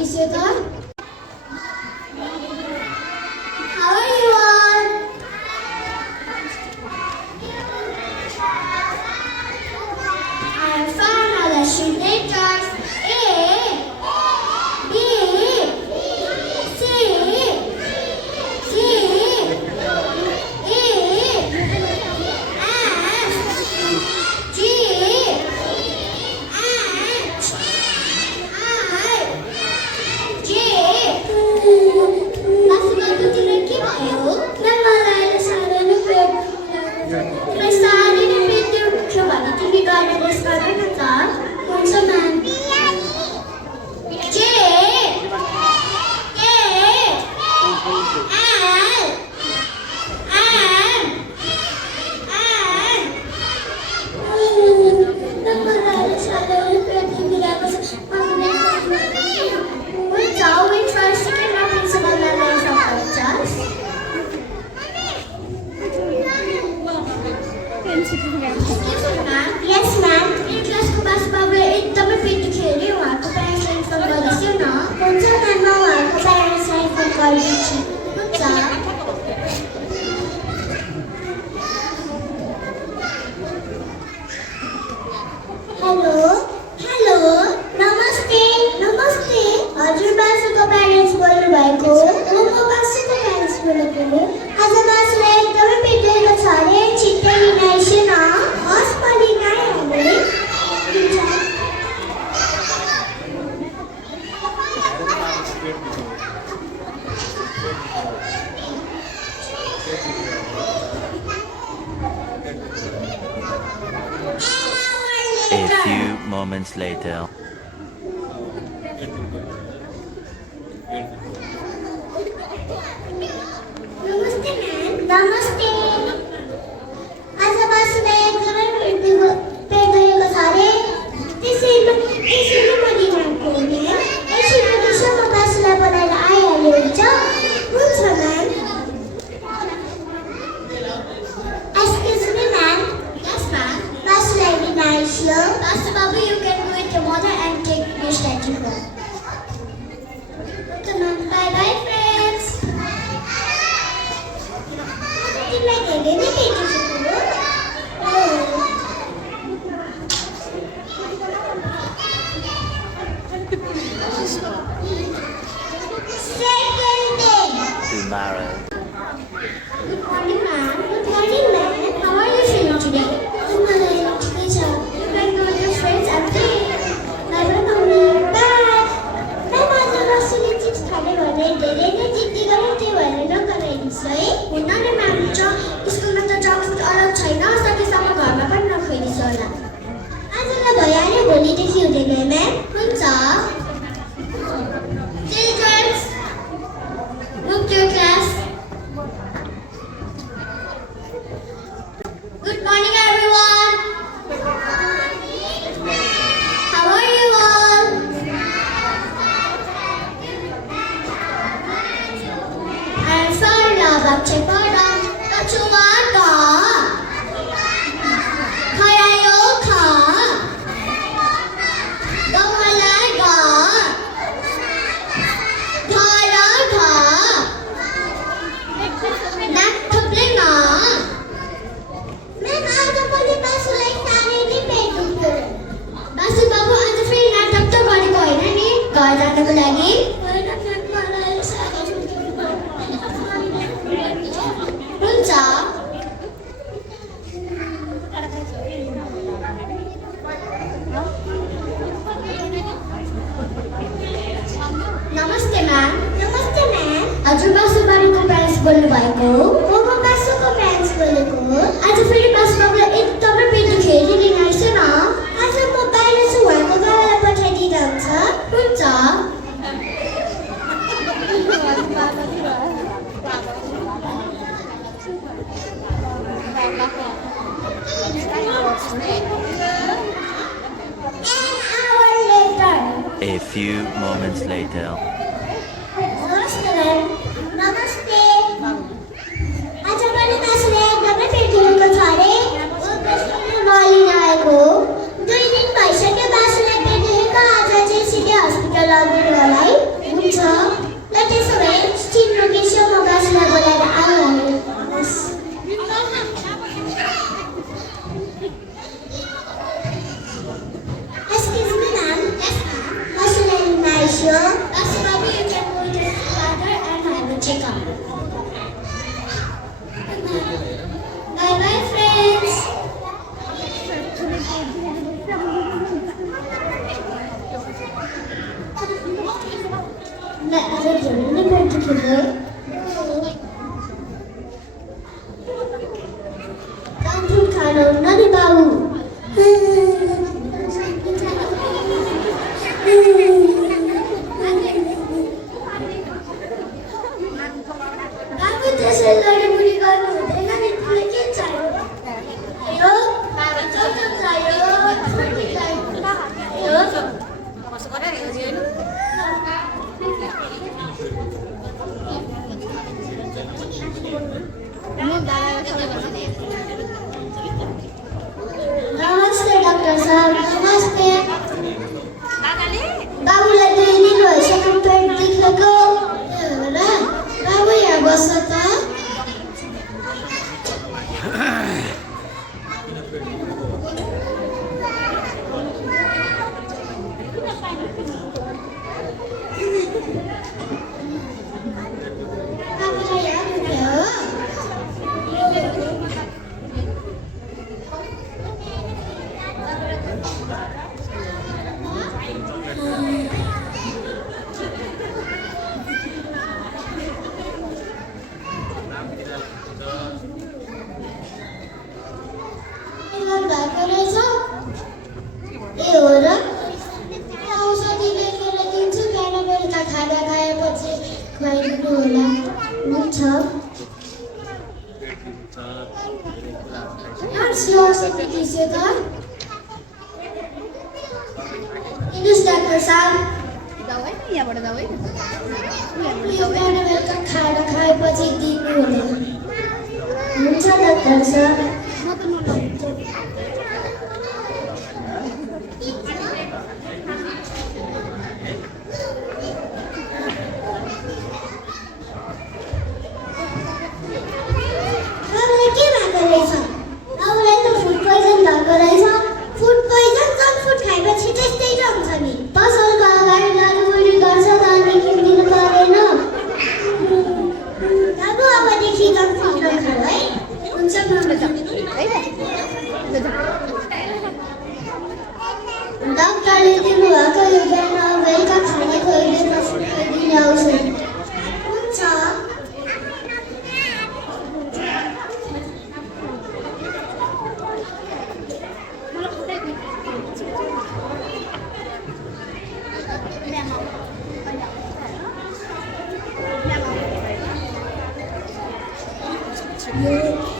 Ishita. How are you all? I am from Alashin letters A, B, C, G, E, F, G, H, I, J. Masih baru lagi bayo. Nama lain sana nupet. Masari nupet tu coba ditinggal ada sekarang nata. Konsumen. J, K, L, M, N. Nama lain sana nupet tinggal ada sekarang. Now we try second our principal members of cultures. Excuse me, ma'am. Yes, ma'am. In class ko bas babe एकदमै पेट दुखेर उहाँको parents inform गर्दैछु न. हुन्छ ma'am, म उहाँको प्यारेन्ट्सलाई inform गरिदिन्छु. हुन्छ. हेलो हेलो नमस्ते नमस्ते हजुर बासुको प्यारेन्ट्स बोल्नु भएको हो. म बासुको प्यारेन्ट्स बोलेको. आज बासुलाई एकदमै पेट दुखेको छ अरे, छिट्टै लिन आइसु न. हस् म लिन आइहालेँ. A few moments later. नमस्ते म्याम. नमस्ते. आज बासुलाई एकदमै पेट दुखेको छ अरे, त्यसैले म लिन आएको हो नि. एकछिन त्यसो म बासुलाई बनाएर आइहालेँ. हुन्छ हुन्छ ma'am. Excuse me, ma'am. Yes, ma'am. Basulai be nice, no? Basu Babu, you can go with your mother and take your statue home. Okay, ma'am. Bye-bye, friends. Did my daddy take you to school? Second day. Tomorrow. Good morning, ma'am. Good morning, ma'am. How are you feeling today? I'm fine, teacher. You can go with your friends and play. Bye, mommy. Bye. Ma'am, आज बासुले chips खाने भनेर धेरै नै जिद्दी गरे, त्यही भएर नगराइदिनुहोस् है. हुन्न नि म्याम, स्कुलमा त जङ्क फुड अलाउ छैन, सकेसम्म घरमा पनि नखुवाइदिनुहोस् होला. आजलाई भइहाल्यो, भोलिदेखि हुँदैन म्याम. हुन्छ. Children, move to your class. Good morning, everyone. How are you all? I'm from Labakchepada. Kachuwaka. Khayayoka. Gamalaga. Dharaga. Nakthablinga. Ma'am, आज पनि बासुलाई साह्रै नै पेट दुख्यो. बासु बाबु आज फेरि नाटक त गरेको होइन नि घर जानको लागि? होइन म्याम, मलाई साह्रै दुख्यो. हुन्छ. नमस्ते म्याम. नमस्ते म्याम. हजुर बासुबारीको प्यारेन्ट्स बोल्नु भएको हो? म बासुको प्यारेन्ट्स बोलेको हो. आज फेरि बासु बाबुलाई एकदमै पेट दुखेर लिन आइसु न. आज म बाहिर छु, उहाँको बाबालाई पठाइदिँदा हुन्छ? हुन्छ. An hour later. A few moments later. नमस्ते म्याम. नमस्ते. आज पनि बासुलाई एकदमै पेट दुखेको छ अरे, म लिन आएको हो. 2 दिन भइसक्यो बासुलाई पेट दुखेको. आज चाहिँ सिधै हस्पिटल लगिदिनु होला है. हुन्छ ल त्यसो भए चिम्रो केशव म गाछलाई बोलाएर आऊ हामी Excuse me, ma'am. Yes, ma'am. What's your name, Marisha? Baby, you can go to the father and I will check out. Bye-bye, friends. Let us go to the Kampung Kano, Nani Bau. Babu त्यसरी लडीमुडी गर्नु हुँदैन नि तिमीलाई के चाहियो यो चौचौ चाहियो फुर्ती चाहियो नमस्ते डाक्टर साहब नमस्ते बाबुलाई 2 दिन भइसक्यो पेट दुखेको र बाबु यहाँ बस्छ त बाबुलाई यहाँ दुख्यो भएको रहेछ ए हो र औषधि लेखेर दिन्छु बिहान बेलुका खाना खाएपछि खुवाइदिनु होला हुन्छ यो औषधि दिन्छु त दिनुहोस् डाक्टर साहब यो बिहान बेलुका खाना खाएपछि दिनु होला हुन्छ डाक्टर साहब डाक्टरले दिनुभएको यो बिहान बेलुका खाना खुवाइदिएपछि खुवाइदिने औषधि हुन्छ Yeah.